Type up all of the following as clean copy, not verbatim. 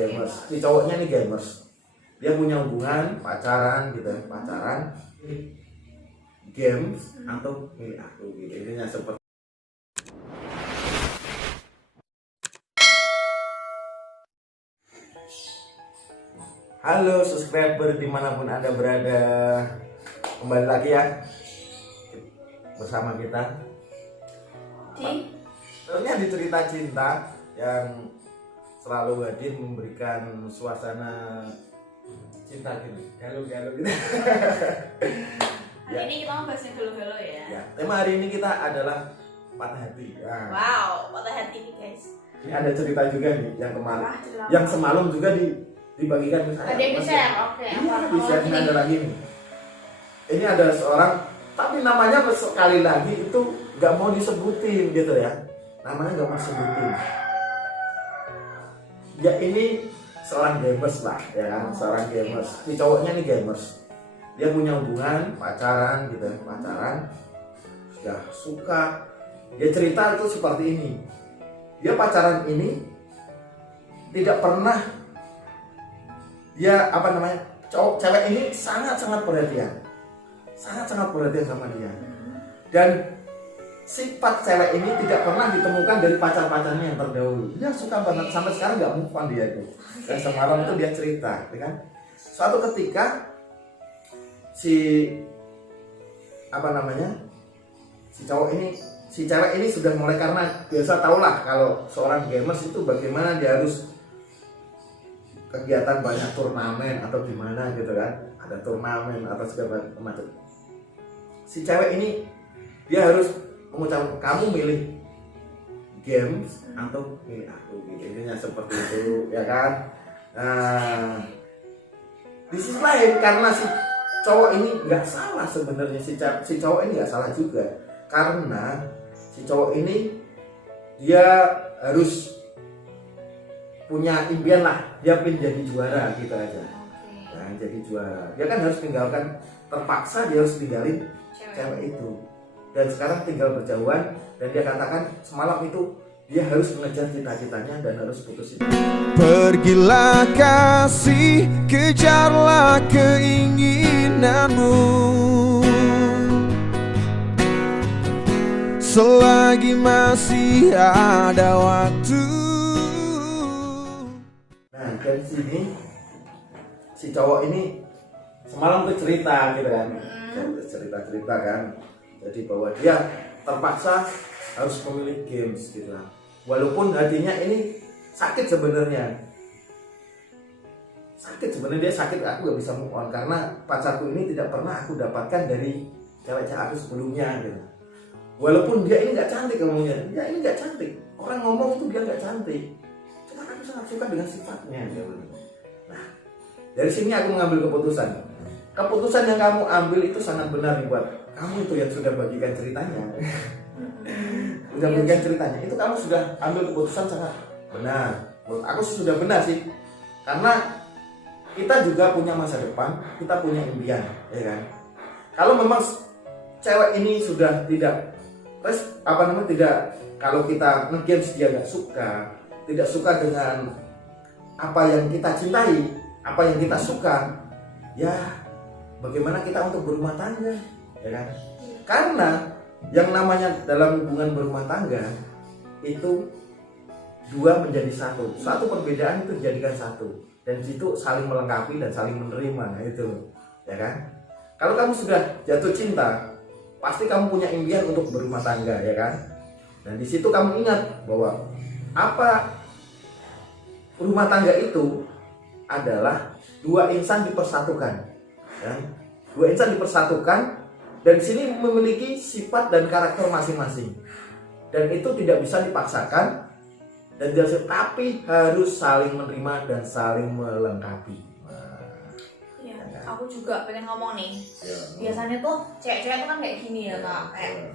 gamers. Si cowoknya nih gamers. Dia punya hubungan pacaran gitu, pacaran, games atau milih aku gitu. Intinya seperti. Halo subscriber dimanapun Anda berada, kembali lagi ya bersama kita di cerita cinta yang selalu hadir memberikan suasana cinta gitu, galau-galau gitu. Hari ini kita mau bahasnya galau-galau ya. Tema hari ini kita adalah patah hati. Wow, patah hati nih guys. Ini ada cerita juga nih yang kemarin, yang semalam juga dibagikan ke saya. Ada yang di-share, oke. Iya, di-share ini ada lagi nih. Ini ada seorang, tapi namanya sekali lagi itu nggak mau disebutin gitu ya. Namanya nggak mau disebutin. Ya ini seorang gamers lah, ya kan, seorang gamers. Si cowoknya nih gamers. Dia punya hubungan pacaran gitu, pacaran, sudah suka. Dia cerita itu seperti ini. Dia pacaran ini tidak pernah, dia cewek ini sangat-sangat perhatian, sangat-sangat perhatian sama dia. Dan sifat cewek ini tidak pernah ditemukan dari pacar-pacarnya yang terdahulu. Dia suka banget, sampai sekarang nggak move on dia itu. Dan semalam itu dia cerita, ya kan? Suatu ketika si cewek ini sudah mulai, karena biasa tahulah kalau seorang gamers itu bagaimana dia harus kegiatan banyak turnamen atau gimana gitu kan, ada turnamen atau segala macam. Si cewek ini dia harus mengucapkan kamu milih games atau milih aku gitu, intinya seperti itu ya kan. Nah, di sisi lain karena si cowok ini nggak salah sebenarnya, si cowok ini nggak salah juga, karena si cowok ini dia harus punya impian lah, dia pengen jadi juara gitu aja. Nah, jadi juara dia kan harus tinggalkan, terpaksa dia harus tinggalin cewek itu. Dan sekarang tinggal berjauhan, dan dia katakan semalam itu dia harus mengejar cita-citanya dan harus putusin. Pergilah kasih, kejarlah keinginanmu, selagi masih ada waktu. Nah, dari sini si cowok ini semalam tuh cerita gitu kan, cerita kan. Jadi bahwa dia terpaksa harus memilih games gitu lah. Walaupun hatinya ini sakit sebenarnya. Dia sakit, aku gak bisa move on karena pacarku ini tidak pernah aku dapatkan dari cewek-cewek aku sebelumnya gitu. Walaupun dia ini gak cantik ngomongnya, dia ini gak cantik. Orang ngomong itu dia gak cantik. Cuma aku sangat suka dengan sifatnya gitu. Nah, dari sini aku mengambil keputusan. Keputusan yang kamu ambil itu sangat benar nih buat kamu itu yang sudah bagikan ceritanya. Itu kamu sudah ambil keputusan sangat benar. Menurut aku sudah benar sih, karena kita juga punya masa depan, kita punya impian, ya kan. Kalau memang cewek ini sudah tidak kalau kita nge-games dia nggak suka, tidak suka dengan apa yang kita cintai, apa yang kita suka, ya bagaimana kita untuk berumah tangga, ya kan? Karena yang namanya dalam hubungan berumah tangga itu dua menjadi satu perbedaan itu dijadikan satu, dan situ saling melengkapi dan saling menerima. Nah itu, ya kan? Kalau kamu sudah jatuh cinta, pasti kamu punya impian untuk berumah tangga, ya kan? Dan di situ kamu ingat bahwa apa rumah tangga itu adalah dua insan dipersatukan, ya? Dua insan dipersatukan, dan di sini memiliki sifat dan karakter masing-masing, dan itu tidak bisa dipaksakan, dan tapi harus saling menerima dan saling melengkapi. Iya, aku juga pengen ngomong nih. Biasanya tuh cewek-cewek tuh kan kayak gini ya kak, kayak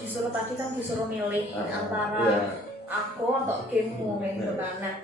disuruh milih antara aku atau gamemu kayak gitu kan. Nah,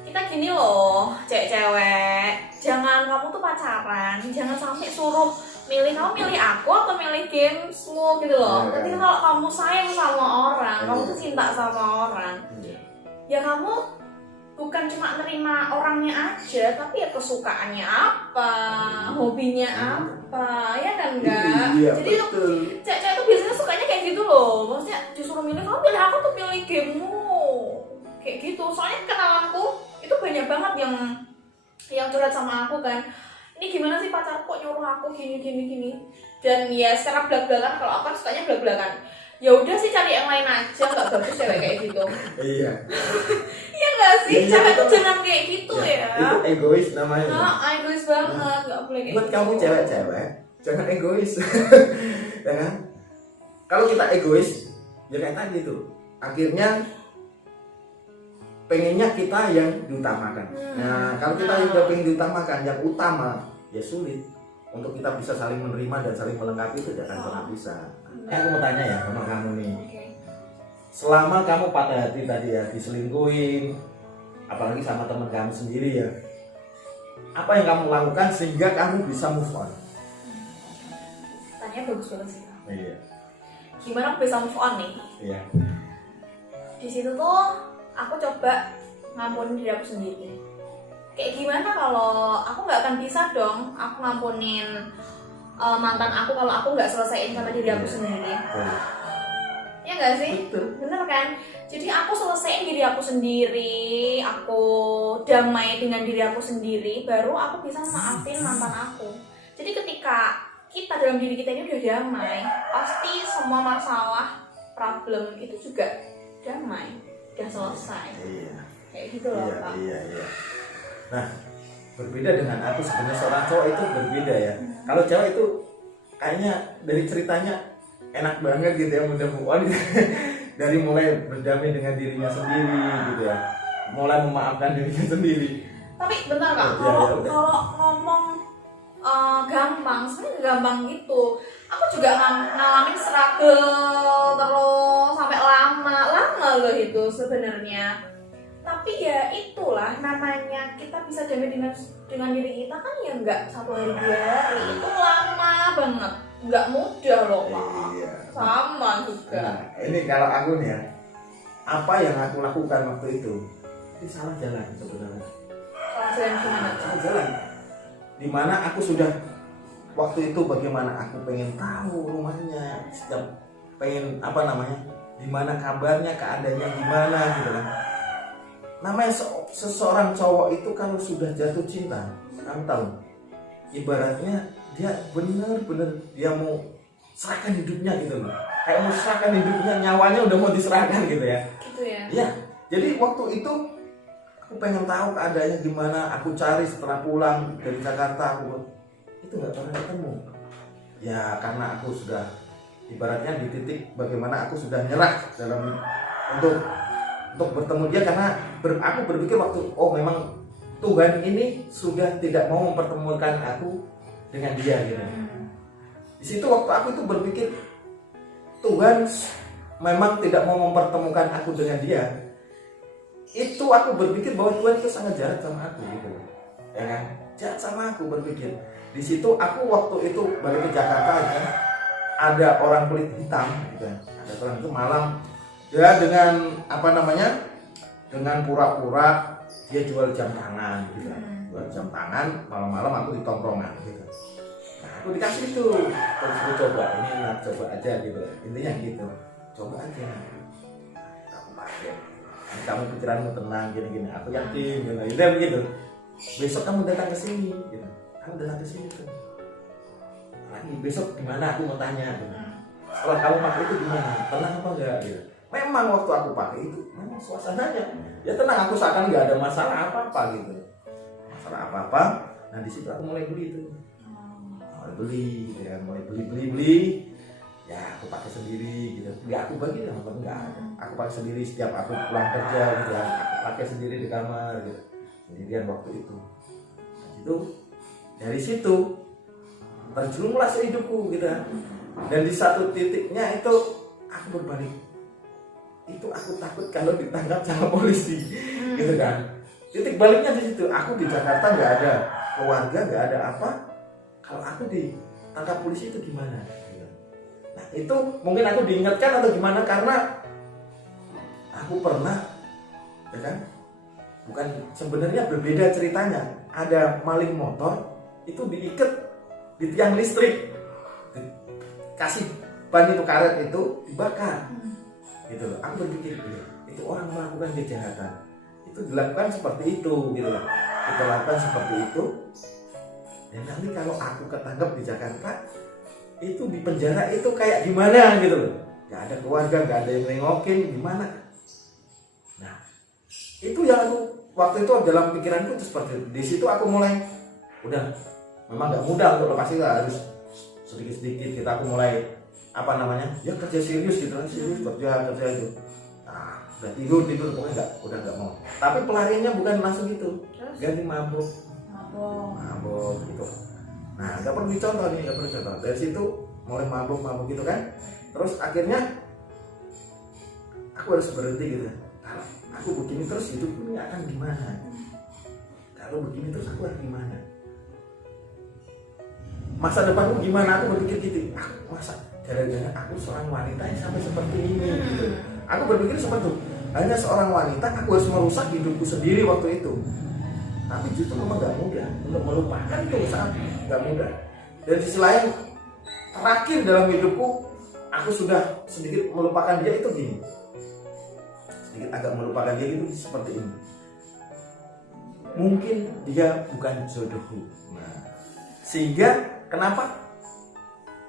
kita gini loh cewek-cewek, jangan kamu tuh pacaran, jangan sampai suruh milih, kamu milih aku atau milih gamesmu gitu loh. Ketika kalau kamu sayang sama orang, kamu tuh cinta sama orang, ya kamu bukan cuma nerima orangnya aja, tapi ya kesukaannya apa, hobinya apa, ya kan enggak? Iya, Jadi tuh betul. cewek-cewek tuh biasanya sukanya kayak gitu loh, maksudnya disuruh milih, kamu pilih aku tuh pilih gamemu, kayak gitu. Soalnya kenalanku itu banyak banget yang curhat sama aku kan, ini gimana sih pacar kok nyuruh aku gini. Dan ya secara belak-belakan, kalau aku kan sukanya belak-belakan, ya udah sih cari yang lain aja, nggak bagus cewek kayak gitu. Iya. Iya nggak sih, Iya, cewek tuh betul. jangan kayak gitu ya. Itu egois namanya. Nah, egois banget, nggak boleh kayak Buat gitu. kamu cewek-cewek, jangan egois. Ya kan? Kalau kita egois, ya kayak tadi tuh. Akhirnya pengennya kita yang diutamakan. Nah, kalau kita udah pengen diutamakan, yang utama, ya sulit untuk kita bisa saling menerima dan saling melengkapi, itu tidak akan pernah bisa. Aku mau tanya ya sama kamu nih. Oke. Selama kamu patah hati tadi ya, diselingkuhin, apalagi sama teman kamu sendiri ya, apa yang kamu lakukan sehingga kamu bisa move on? Tanya bagus banget sih. Iya. Gimana aku bisa move on nih? Iya. Di situ tuh aku coba ngampunin diri aku sendiri. Kayak gimana kalau aku nggak akan bisa dong aku ngampunin mantan aku kalau aku nggak selesaiin sama diri aku sendiri. Ya nggak sih? Betul. Bener kan? Jadi aku selesaiin diri aku sendiri, aku damai dengan diri aku sendiri, baru aku bisa maafin mantan aku. Jadi ketika kita dalam diri kita ini udah damai, pasti semua masalah, problem itu juga damai, udah selesai. Iya. Kayak gitu loh, Iya, Pak. iya. Nah, berbeda dengan aku sebenarnya, seorang cowok itu berbeda ya. Kalau cowok itu kayaknya dari ceritanya enak banget gitu ya, mudah move on gitu. Dari mulai berdamai dengan dirinya sendiri gitu ya, mulai memaafkan dirinya sendiri. Tapi bentar Kak, Ya, ya, udah. kalau ngomong gampang, sebenarnya nggak gampang gitu. Aku juga ngalamin struggle terus sampai lama loh itu sebenarnya. Tapi ya itulah namanya kita bisa damai dengan diri kita kan ya nggak 1 hari 2 hari, itu lama banget, nggak mudah loh Pak. Iya. Sama juga. Nah, ini kalau aku nih ya, apa yang aku lakukan waktu itu salah jalan sebenarnya. Salah jalan gimana? Salah jalan. Dimana aku sudah waktu itu bagaimana aku pengen tahu rumahnya, setiap pengen apa namanya, gimana kabarnya, keadaannya gimana gitu kan. Namanya seseorang cowok itu kalau sudah jatuh cinta, kamu tahu, ibaratnya dia bener-bener dia mau serahkan hidupnya gitu loh, kayak mau serahkan hidupnya, nyawanya udah mau diserahkan gitu ya. Gitu ya. Ya, jadi waktu itu aku pengen tahu keadaannya gimana, aku cari setelah pulang dari Jakarta, aku itu nggak pernah ketemu. Ya karena aku sudah ibaratnya di titik bagaimana aku sudah nyerah dalam untuk bertemu dia, karena aku berpikir waktu memang Tuhan ini sudah tidak mau mempertemukan aku dengan dia gitu. Di situ waktu aku itu berpikir Tuhan memang tidak mau mempertemukan aku dengan dia. Itu aku berpikir bahwa Tuhan itu sangat jahat sama aku gitu. Ya kan? Jahat sama aku berpikir. Di situ aku waktu itu balik ke Jakarta ya, ada orang kulit hitam gitu. Ada orang itu malam ya dengan apa namanya? Dengan pura-pura dia jual jam tangan gitu. Jual jam tangan, malam-malam aku di tongkrongan gitu. Nah, aku dikasih itu. Terus aku coba, ini coba aja gitu. Intinya gitu. Coba aja. Aku pakai. Kamu pikiranmu tenang gini-gini. Aku yakin gitu. Itu begitu. Besok kamu datang ke sini gitu. Kamu datang ke sini tuh. Lagi besok gimana aku mau tanya gitu. Setelah kamu pakai itu gimana? Tenang apa enggak gitu. Memang waktu aku pakai itu memang suasananya ya tenang, aku seakan nggak ada masalah apa-apa gitu, masalah apa-apa. Nah di situ aku mulai beli itu, mulai beli gitu kan, mulai beli ya aku pakai sendiri gitu, nggak aku bagi sama temen, nggak ada, aku pakai sendiri setiap aku pulang kerja gitu kan, aku pakai sendiri di kamar gitu, sendirian waktu itu. Nah, itu dari situ terjerumuslah hidupku gitu kan. Dan di satu titiknya itu aku berbalik, itu aku takut kalau ditangkap sama polisi gitu kan. Titik baliknya di situ, aku di Jakarta nggak ada keluarga, nggak ada apa, kalau aku ditangkap polisi itu gimana gitu. Nah itu mungkin aku diingatkan atau gimana, karena aku pernah ya kan bukan, sebenarnya berbeda ceritanya. Ada maling motor itu diikat di tiang listrik, kasih ban itu, karet itu dibakar gitu loh. Aku berpikir itu orang melakukan kejahatan itu dilakukan seperti itu gitu loh. Kita lakukan seperti itu, dan nanti kalau aku ketangkep di Jakarta itu di penjara itu kayak gimana gitu loh. Gak ada keluarga, gak ada yang nengokin, gimana. Nah itu yang aku waktu itu dalam pikiranku itu seperti itu. Di situ aku mulai udah, memang gak mudah untuk lepas itu, harus sedikit-sedikit kita aku mulai apa namanya ya kerja serius gitu kan, serius kerja itu. Nah udah tidur pokoknya udah nggak mau. Tapi pelariannya bukan langsung gitu, ganti mabuk gitu. Nah nggak perlu dicontoh nih, nggak perlu contoh. Dari situ mulai mabuk gitu kan. Terus akhirnya aku harus berhenti gitu. Kalau aku begini terus hidup ini akan gimana? Kalau begini terus aku akan gimana? Masa depanku gimana? Aku berpikir gitu. Masa gara-gara aku seorang wanita yang sampai seperti ini gitu. Aku berpikir seperti itu. Hanya seorang wanita aku harus merusak hidupku sendiri waktu itu. Tapi justru memang gak mudah. Untuk melupakan itu sangat gak mudah. Dan di sisi lain, terakhir dalam hidupku aku sudah sedikit melupakan dia itu gini. Sedikit agak melupakan dia itu seperti ini. Mungkin dia bukan jodohku. Nah, sehingga kenapa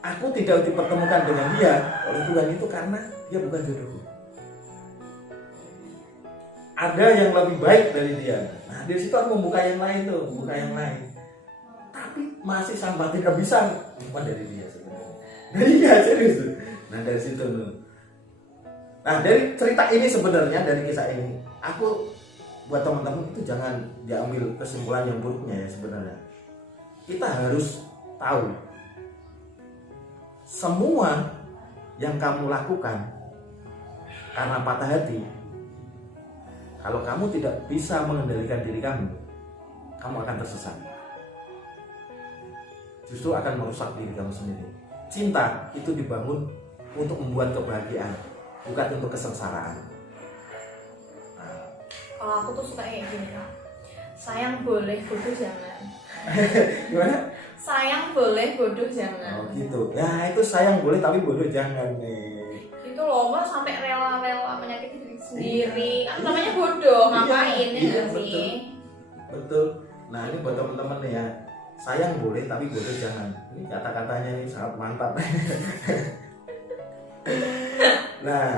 aku tidak dipertemukan dengan dia oleh Tuhan itu karena dia bukan jodohku. Ada yang lebih baik dari dia. Nah dari situ aku membuka yang lain tuh, Tapi masih sampai tidak bisa, bukan dari dia sebenarnya. Dari dia serius tuh. Nah dari situ tuh. Nah dari cerita ini sebenarnya, dari kisah ini, aku buat teman-teman itu jangan diambil kesimpulan yang buruknya ya sebenarnya. Kita harus tahu semua yang kamu lakukan karena patah hati, kalau kamu tidak bisa mengendalikan diri kamu akan tersesat. Justru akan merusak diri kamu sendiri. Cinta itu dibangun untuk membuat kebahagiaan, bukan untuk kesengsaraan. Nah. Kalau aku tuh suka kayak gini Kak. Sayang boleh, bodoh jangan. Gimana? Sayang boleh, bodoh jangan. Oh gitu. Ya itu sayang boleh tapi bodoh jangan nih. Itu loh, nggak sampai rela-rela menyakiti diri sendiri. Kan namanya bodoh, ngapain ya nggak sih? Betul. Nah ini buat teman-teman nih ya. Sayang boleh tapi bodoh jangan. Ini kata-katanya ini sangat mantap. Nah,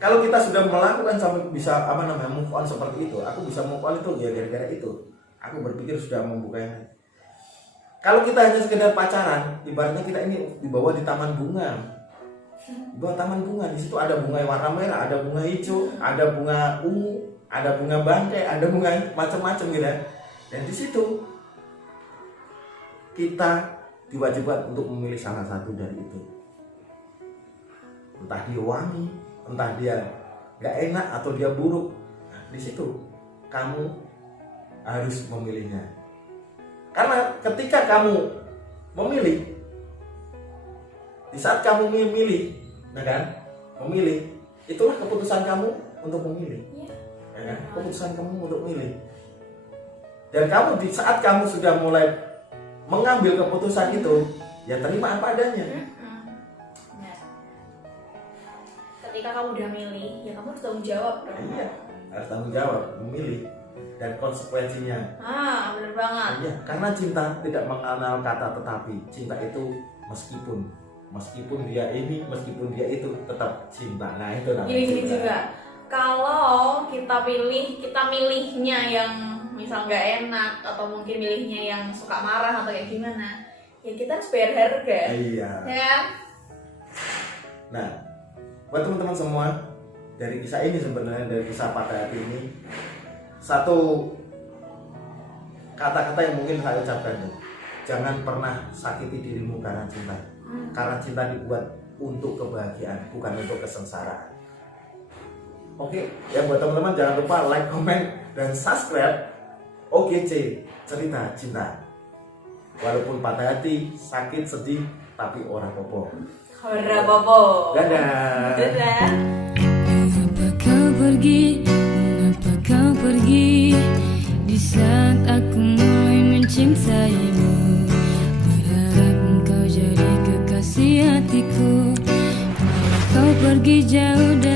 kalau kita sudah melakukan sampai bisa move on seperti itu, aku bisa move on itu ya gara-gara itu. Aku berpikir sudah membukanya. Kalau kita hanya sekedar pacaran, ibaratnya kita ini dibawa di taman bunga. Di bawah taman bunga, di situ ada bunga warna merah, ada bunga hijau, ada bunga ungu, ada bunga bangkai, ada bunga macam-macam gitu. Dan di situ kita diwajibkan untuk memilih salah satu dari itu. Entah dia wangi, entah dia nggak enak atau dia buruk. Nah, di situ kamu harus memilihnya. Karena ketika kamu memilih, di saat kamu memilih, memilih, itulah keputusan kamu untuk memilih. Ya kan? Keputusan kamu untuk memilih. Dan kamu di saat kamu sudah mulai mengambil keputusan itu, ya terima apa adanya. Ketika kamu udah milih, ya kamu harus tanggung jawab dong. Iya, harus tanggung jawab, memilih dan konsekuensinya. Bener banget. Iya, karena cinta tidak mengenal kata tetapi. Cinta itu meskipun dia ini, meskipun dia itu tetap cinta. Nah itu namanya. Gini juga. Kalau kita milihnya yang misal nggak enak atau mungkin milihnya yang suka marah atau kayak gimana, ya kita harus bayar harga. Iya. Ya kan? Nah, buat teman-teman semua, dari kisah ini sebenarnya, dari kisah patah hati ini, satu kata-kata yang mungkin saya ucapkan, jangan pernah sakiti dirimu karena cinta. Karena cinta dibuat untuk kebahagiaan, bukan untuk kesengsaraan. Oke, ya buat teman-teman jangan lupa like, comment, dan subscribe OGC Cerita Cinta. Walaupun patah hati, sakit, sedih, tapi ora popo. Ora popo. Dadah. Dadah. Mengapa kau pergi? pergi di saat aku mulai mencintaimu, berharap engkau jadi kekasih hatiku. Malah kau pergi jauh dari